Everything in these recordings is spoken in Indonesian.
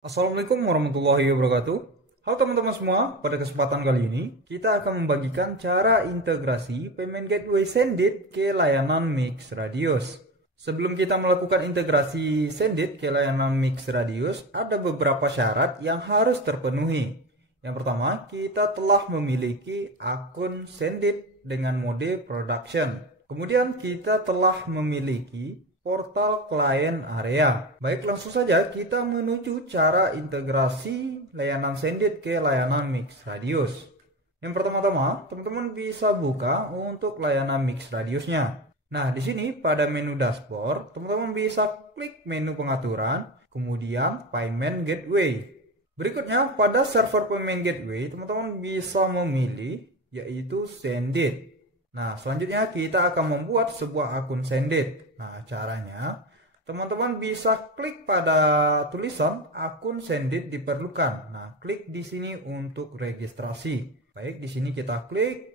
Assalamualaikum warahmatullahi wabarakatuh. Halo teman-teman semua, pada kesempatan kali ini kita akan membagikan cara integrasi payment gateway Sendit ke layanan Mix Radius. Sebelum kita melakukan integrasi Sendit ke layanan Mix Radius, ada beberapa syarat yang harus terpenuhi. Yang pertama, kita telah memiliki akun Sendit dengan mode production. Kemudian kita telah memiliki portal client area. Baik, langsung saja kita menuju cara integrasi layanan Sendit ke layanan Mix Radius. Yang pertama-tama, teman-teman bisa buka untuk layanan Mix Radiusnya. Nah, di sini pada menu dashboard, teman-teman bisa klik menu pengaturan, kemudian payment gateway. Berikutnya, pada server payment gateway, teman-teman bisa memilih yaitu Sendit. Nah, selanjutnya kita akan membuat sebuah akun Sendit. Nah, caranya teman-teman bisa klik pada tulisan akun Sendit diperlukan. Nah, klik di sini untuk registrasi. Baik, di sini kita klik.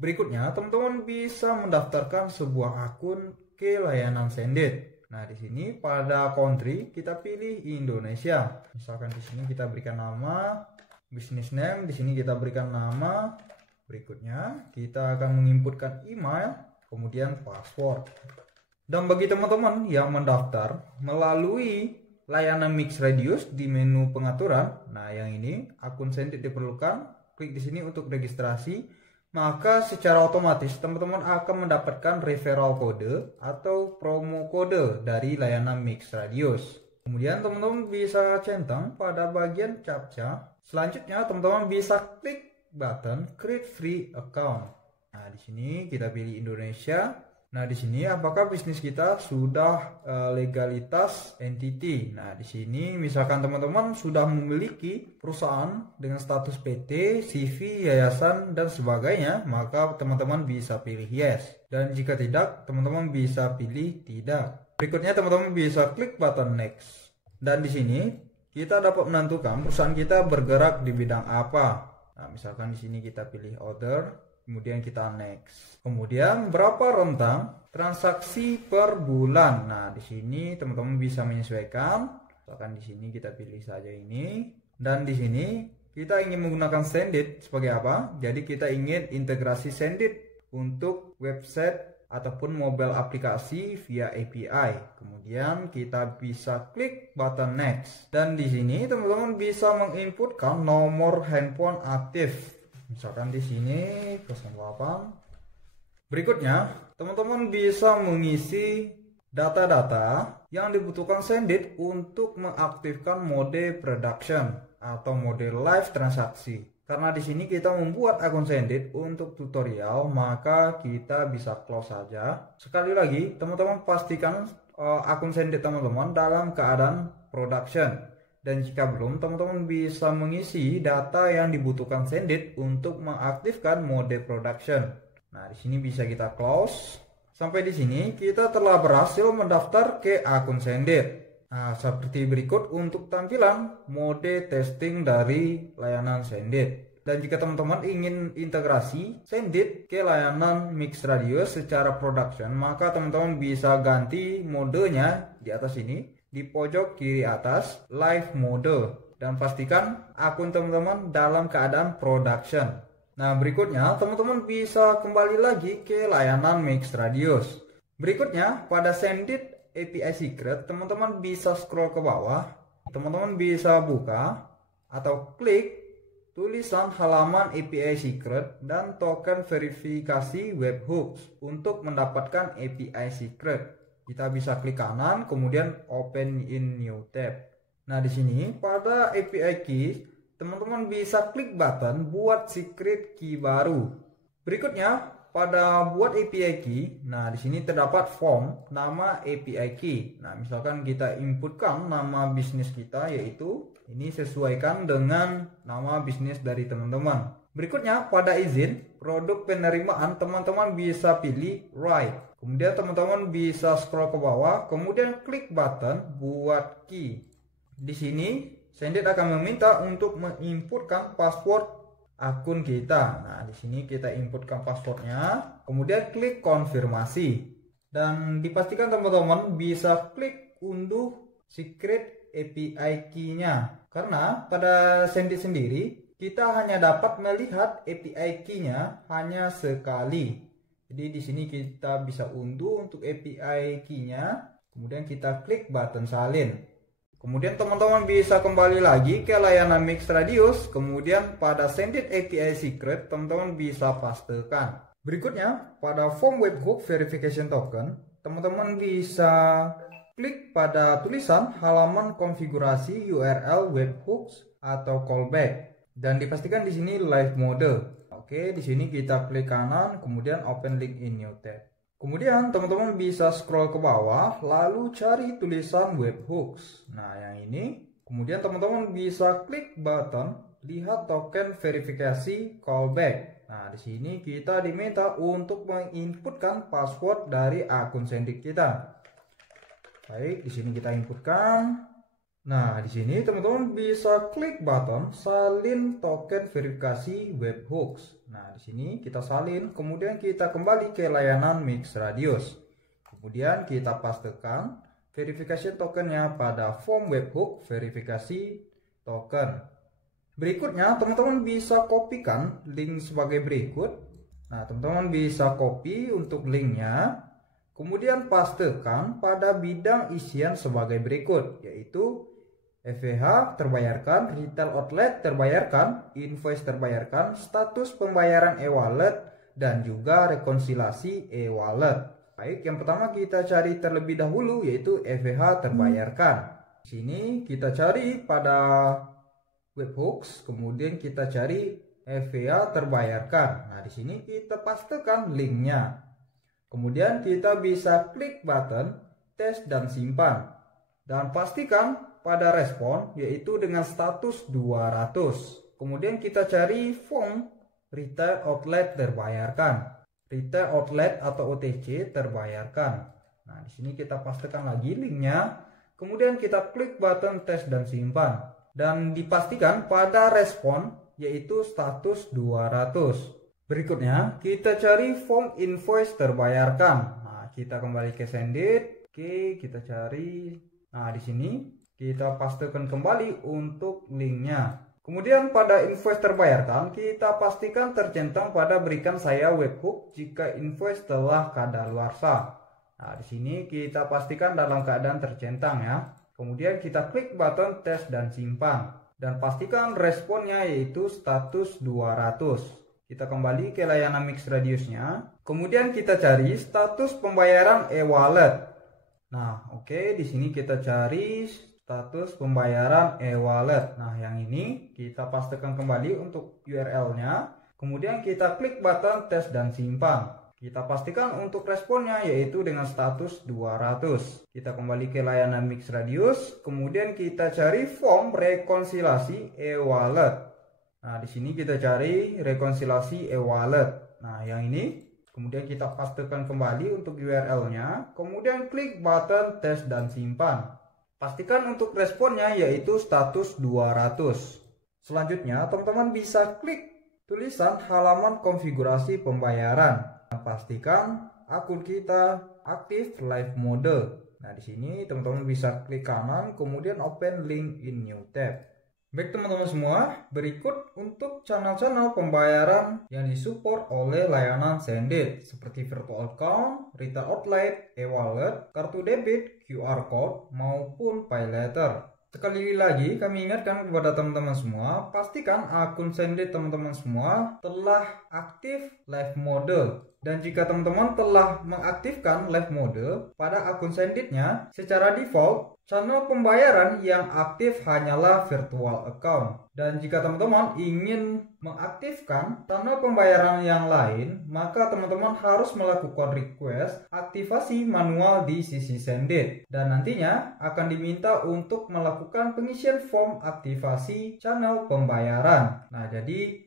Berikutnya, teman-teman bisa mendaftarkan sebuah akun ke layanan Sendit. Nah, di sini pada country kita pilih Indonesia. Misalkan di sini kita berikan nama, business name, di sini kita berikan nama. Berikutnya kita akan menginputkan email, kemudian password. Dan bagi teman-teman yang mendaftar melalui layanan Mix Radius di menu pengaturan, nah yang ini akun Sendit diperlukan, klik di sini untuk registrasi, maka secara otomatis teman-teman akan mendapatkan referral code atau promo code dari layanan Mix Radius. Kemudian teman-teman bisa centang pada bagian captcha. Selanjutnya teman-teman bisa klik button create free account. Nah, di sini kita pilih Indonesia. Nah, di sini apakah bisnis kita sudah legalitas entity. Nah, di sini misalkan teman-teman sudah memiliki perusahaan dengan status PT, CV, yayasan dan sebagainya, maka teman-teman bisa pilih yes. Dan jika tidak, teman-teman bisa pilih tidak. Berikutnya teman-teman bisa klik button next. Dan di sini kita dapat menentukan perusahaan kita bergerak di bidang apa. Nah, misalkan di sini kita pilih order, kemudian kita next. Kemudian berapa rentang transaksi per bulan. Nah, di sini teman-teman bisa menyesuaikan. Misalkan di sini kita pilih saja ini. Dan di sini kita ingin menggunakan Sendit sebagai apa? Jadi kita ingin integrasi Sendit untuk website ataupun mobile aplikasi via API. Kemudian kita bisa klik button next. Dan di sini teman-teman bisa menginputkan nomor handphone aktif. Misalkan di sini 08. Berikutnya, teman-teman bisa mengisi data-data yang dibutuhkan Sendit untuk mengaktifkan mode production atau mode live transaksi. Karena di sini kita membuat akun Sendit untuk tutorial, maka kita bisa close saja. Sekali lagi, teman-teman pastikan akun Sendit teman-teman dalam keadaan production. Dan jika belum, teman-teman bisa mengisi data yang dibutuhkan Sendit untuk mengaktifkan mode production. Nah, di sini bisa kita close. Sampai di sini kita telah berhasil mendaftar ke akun Sendit. Nah, seperti berikut untuk tampilan mode testing dari layanan Sendit. Dan jika teman-teman ingin integrasi Sendit ke layanan Mix Radius secara production, maka teman-teman bisa ganti modenya di atas ini, di pojok kiri atas, live mode. Dan pastikan akun teman-teman dalam keadaan production. Nah, berikutnya teman-teman bisa kembali lagi ke layanan Mix Radius. Berikutnya pada Sendit API Secret, teman-teman bisa scroll ke bawah, teman-teman bisa buka atau klik tulisan halaman API Secret dan token verifikasi webhooks untuk mendapatkan API Secret. Kita bisa klik kanan, kemudian open in new tab. Nah, di sini pada API key, teman-teman bisa klik button buat secret key baru. Berikutnya pada buat API key, nah di sini terdapat form nama API key. Nah, misalkan kita inputkan nama bisnis kita, yaitu ini sesuaikan dengan nama bisnis dari teman-teman. Berikutnya pada izin produk penerimaan, teman-teman bisa pilih right. Kemudian teman-teman bisa scroll ke bawah, kemudian klik button buat key. Di sini Sendit akan meminta untuk menginputkan password akun kita. Nah, di sini kita inputkan passwordnya, kemudian klik konfirmasi. Dan dipastikan teman-teman bisa klik unduh secret API key-nya. Karena pada Sendit sendiri kita hanya dapat melihat API key-nya hanya sekali. Jadi di sini kita bisa unduh untuk API key-nya, kemudian kita klik button salin. Kemudian teman-teman bisa kembali lagi ke layanan Mix Radius, kemudian pada Sendit API secret teman-teman bisa pastekan. Berikutnya pada form webhook verification token, teman-teman bisa klik pada tulisan halaman konfigurasi URL webhooks atau callback dan dipastikan di sini live mode. Oke, di sini kita klik kanan, kemudian open link in new tab. Kemudian teman-teman bisa scroll ke bawah lalu cari tulisan webhooks. Nah, yang ini. Kemudian teman-teman bisa klik button lihat token verifikasi callback. Nah, di sini kita diminta untuk menginputkan password dari akun Sendit kita. Baik, di sini kita inputkan. Nah, di sini teman-teman bisa klik button salin token verifikasi webhooks. Nah, di sini kita salin, kemudian kita kembali ke layanan Mix Radius. Kemudian kita pastekan verification tokennya pada form webhook verifikasi token. Berikutnya, teman-teman bisa kopikan link sebagai berikut. Nah, teman-teman bisa copy untuk linknya, kemudian pastekan pada bidang isian sebagai berikut, yaitu FVH terbayarkan, retail outlet terbayarkan, invoice terbayarkan, status pembayaran e-wallet, dan juga rekonsiliasi e-wallet. Baik, yang pertama kita cari terlebih dahulu yaitu FVH terbayarkan. Di sini kita cari pada webhooks, kemudian kita cari FVH terbayarkan. Nah, di sini kita pastekan linknya. Kemudian kita bisa klik button tes dan simpan. Dan pastikan pada respon yaitu dengan status 200. Kemudian kita cari form retail outlet terbayarkan. Retail outlet atau OTC terbayarkan. Nah, di sini kita pastikan lagi linknya. Kemudian kita klik button tes dan simpan. Dan dipastikan pada respon yaitu status 200. Berikutnya kita cari form invoice terbayarkan. Nah, kita kembali ke Sendit. Oke, kita cari. Nah, di sini kita pastekan kembali untuk linknya. Kemudian pada invoice terbayarkan, kita pastikan tercentang pada berikan saya webhook jika invoice telah kadaluarsa. Nah, di sini kita pastikan dalam keadaan tercentang ya. Kemudian kita klik button tes dan simpan. Dan pastikan responnya yaitu status 200. Kita kembali ke layanan Mix Radiusnya. Kemudian kita cari status pembayaran e-wallet. Nah, oke, di sini kita cari status pembayaran e-wallet. Nah, yang ini kita pastikan kembali untuk URL-nya. Kemudian kita klik button tes dan simpan. Kita pastikan untuk responnya yaitu dengan status 200. Kita kembali ke layanan Mix Radius. Kemudian kita cari form rekonsiliasi e-wallet. Nah, di sini kita cari rekonsiliasi e-wallet. Nah, yang ini. Kemudian kita pastekan kembali untuk URL-nya. Kemudian klik button tes dan simpan. Pastikan untuk responnya yaitu status 200. Selanjutnya, teman-teman bisa klik tulisan halaman konfigurasi pembayaran. Pastikan akun kita aktif live mode. Nah, di sini teman-teman bisa klik kanan, kemudian open link in new tab. Baik teman-teman semua, berikut untuk channel-channel pembayaran yang disupport oleh layanan Sendit seperti virtual account, retail outlet, e-wallet, kartu debit, QR code, maupun pay letter. Sekali lagi kami ingatkan kepada teman-teman semua, pastikan akun Sendit teman-teman semua telah aktif live mode. Dan jika teman-teman telah mengaktifkan live mode pada akun Senditnya, secara default channel pembayaran yang aktif hanyalah virtual account. Dan jika teman-teman ingin mengaktifkan channel pembayaran yang lain, maka teman-teman harus melakukan request aktivasi manual di sisi Sendit. Dan nantinya akan diminta untuk melakukan pengisian form aktivasi channel pembayaran. Nah, jadi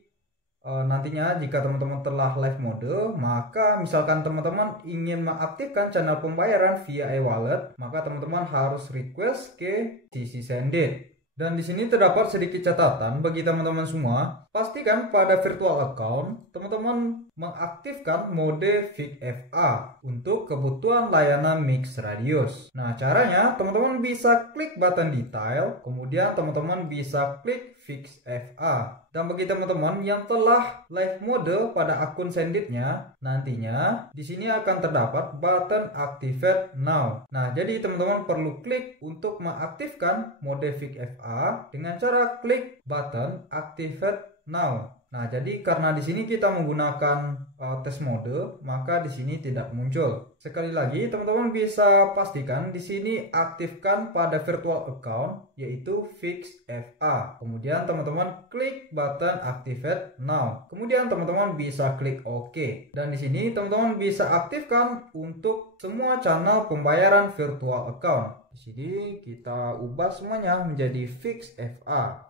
nantinya jika teman-teman telah live mode, maka misalkan teman-teman ingin mengaktifkan channel pembayaran via e-wallet, maka teman-teman harus request ke sisi Sendit. Dan di sini terdapat sedikit catatan bagi teman-teman semua. Pastikan pada virtual account teman-teman mengaktifkan mode VIC-FA untuk kebutuhan layanan Mix Radius. Nah, caranya teman-teman bisa klik button detail, kemudian teman-teman bisa klik VIC-FA. Dan bagi teman-teman yang telah live mode pada akun Senditnya, nantinya di sini akan terdapat button Activate Now. Nah, jadi teman-teman perlu klik untuk mengaktifkan mode VIC-FA dengan cara klik button Activate Now. Nah, jadi karena di sini kita menggunakan test mode, maka di sini tidak muncul. Sekali lagi, teman-teman bisa pastikan di sini aktifkan pada virtual account yaitu VIC-FA. Kemudian teman-teman klik button Activate Now. Kemudian teman-teman bisa klik OK. Dan di sini teman-teman bisa aktifkan untuk semua channel pembayaran virtual account. Di sini kita ubah semuanya menjadi VIC-FA.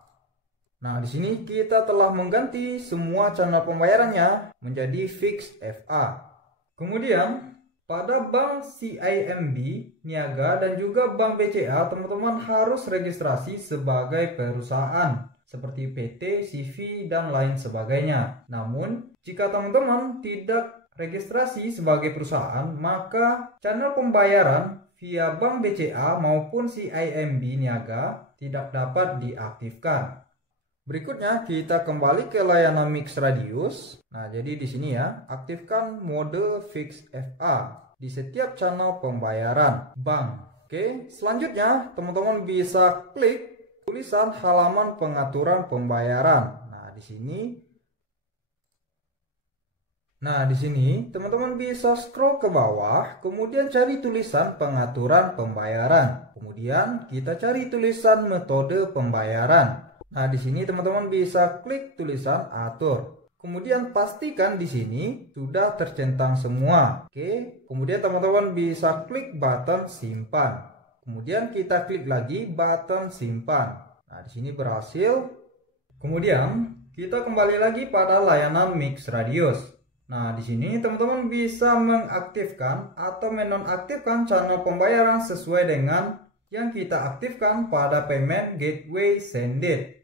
Nah, di sini kita telah mengganti semua channel pembayarannya menjadi VIC-FA. Kemudian, pada bank CIMB, Niaga, dan juga bank BCA, teman-teman harus registrasi sebagai perusahaan seperti PT, CV, dan lain sebagainya. Namun, jika teman-teman tidak registrasi sebagai perusahaan, maka channel pembayaran via bank BCA maupun CIMB Niaga tidak dapat diaktifkan. Berikutnya kita kembali ke layanan Mix Radius. Nah, jadi di sini ya, aktifkan mode VIC-FA di setiap channel pembayaran bank. Oke, selanjutnya teman-teman bisa klik tulisan halaman pengaturan pembayaran. Nah, di sini teman-teman bisa scroll ke bawah, kemudian cari tulisan pengaturan pembayaran. Kemudian kita cari tulisan metode pembayaran. Nah, di sini teman-teman bisa klik tulisan atur. Kemudian pastikan di sini sudah tercentang semua. Oke, kemudian teman-teman bisa klik button simpan. Kemudian kita klik lagi button simpan. Nah, di sini berhasil. Kemudian kita kembali lagi pada layanan Mix Radius. Nah, di sini teman-teman bisa mengaktifkan atau menonaktifkan channel pembayaran sesuai dengan yang kita aktifkan pada payment gateway Sendit.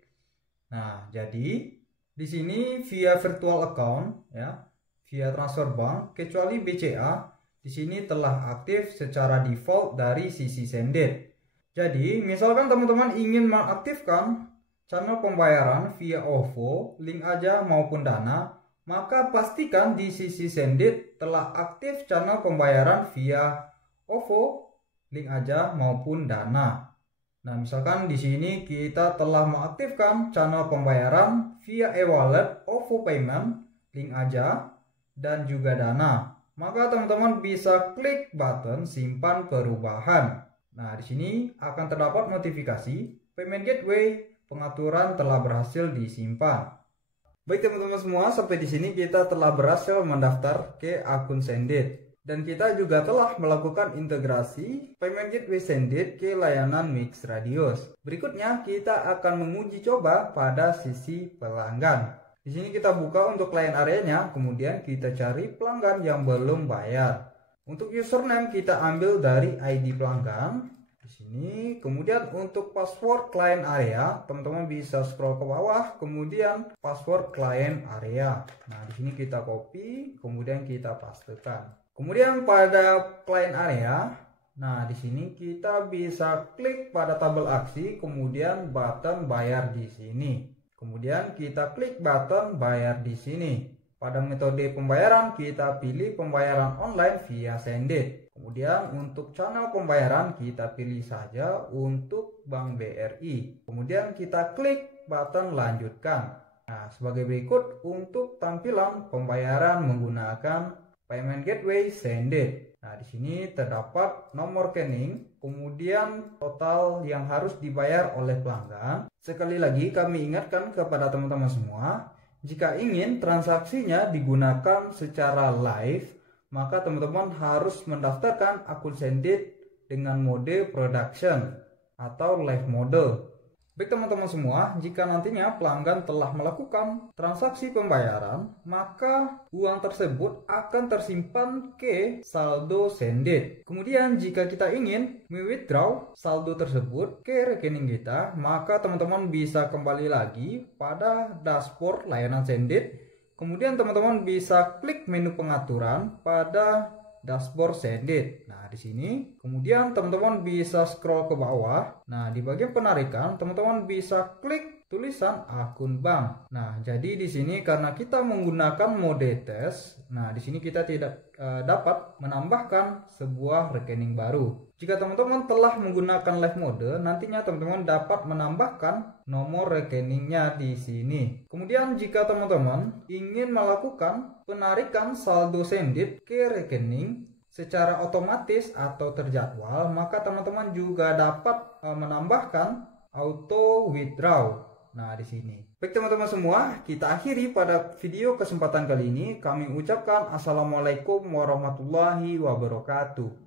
Nah, jadi di sini via virtual account ya, via transfer bank kecuali BCA di sini telah aktif secara default dari sisi Sendit. Jadi, misalkan teman-teman ingin mengaktifkan channel pembayaran via OVO, link aja maupun Dana, maka pastikan di sisi Sendit telah aktif channel pembayaran via OVO, link aja maupun Dana. Nah, misalkan di sini kita telah mengaktifkan channel pembayaran via e-wallet, OVO Payment, link aja, dan juga Dana. Maka teman-teman bisa klik button simpan perubahan. Nah, di sini akan terdapat notifikasi payment gateway pengaturan telah berhasil disimpan. Baik teman-teman semua, sampai di sini kita telah berhasil mendaftar ke akun Sendit. Dan kita juga telah melakukan integrasi payment gateway Sendit ke layanan Mix Radius. Berikutnya kita akan menguji coba pada sisi pelanggan. Di sini kita buka untuk client areanya, kemudian kita cari pelanggan yang belum bayar. Untuk username kita ambil dari ID pelanggan. Di sini, kemudian untuk password client area, teman-teman bisa scroll ke bawah, kemudian password client area. Nah, di sini kita copy, kemudian kita pastekan. Kemudian pada client area, nah di sini kita bisa klik pada tabel aksi, kemudian button bayar di sini. Kemudian kita klik button bayar di sini. Pada metode pembayaran kita pilih pembayaran online via Sendit. Kemudian untuk channel pembayaran kita pilih saja untuk Bank BRI. Kemudian kita klik button lanjutkan. Nah, sebagai berikut untuk tampilan pembayaran menggunakan payment gateway Sendit. Nah, di sini terdapat nomor rekening, kemudian total yang harus dibayar oleh pelanggan. Sekali lagi kami ingatkan kepada teman-teman semua, jika ingin transaksinya digunakan secara live, maka teman-teman harus mendaftarkan akun Sendit dengan mode production atau live mode. Baik teman-teman semua, jika nantinya pelanggan telah melakukan transaksi pembayaran, maka uang tersebut akan tersimpan ke saldo Sendit. Kemudian jika kita ingin withdraw saldo tersebut ke rekening kita, maka teman-teman bisa kembali lagi pada dashboard layanan Sendit. Kemudian teman-teman bisa klik menu pengaturan pada dashboard Sendit. Nah, di sini kemudian teman-teman bisa scroll ke bawah. Nah, di bagian penarikan teman-teman bisa klik tulisan akun bank. Nah, jadi di sini karena kita menggunakan mode tes, nah di sini kita tidak dapat menambahkan sebuah rekening baru. Jika teman-teman telah menggunakan live mode, nantinya teman-teman dapat menambahkan nomor rekeningnya di sini. Kemudian jika teman-teman ingin melakukan penarikan saldo Sendit ke rekening secara otomatis atau terjadwal, maka teman-teman juga dapat menambahkan auto withdraw. Nah, di sini. Baik teman-teman semua, kita akhiri pada video kesempatan kali ini. Kami ucapkan assalamualaikum warahmatullahi wabarakatuh.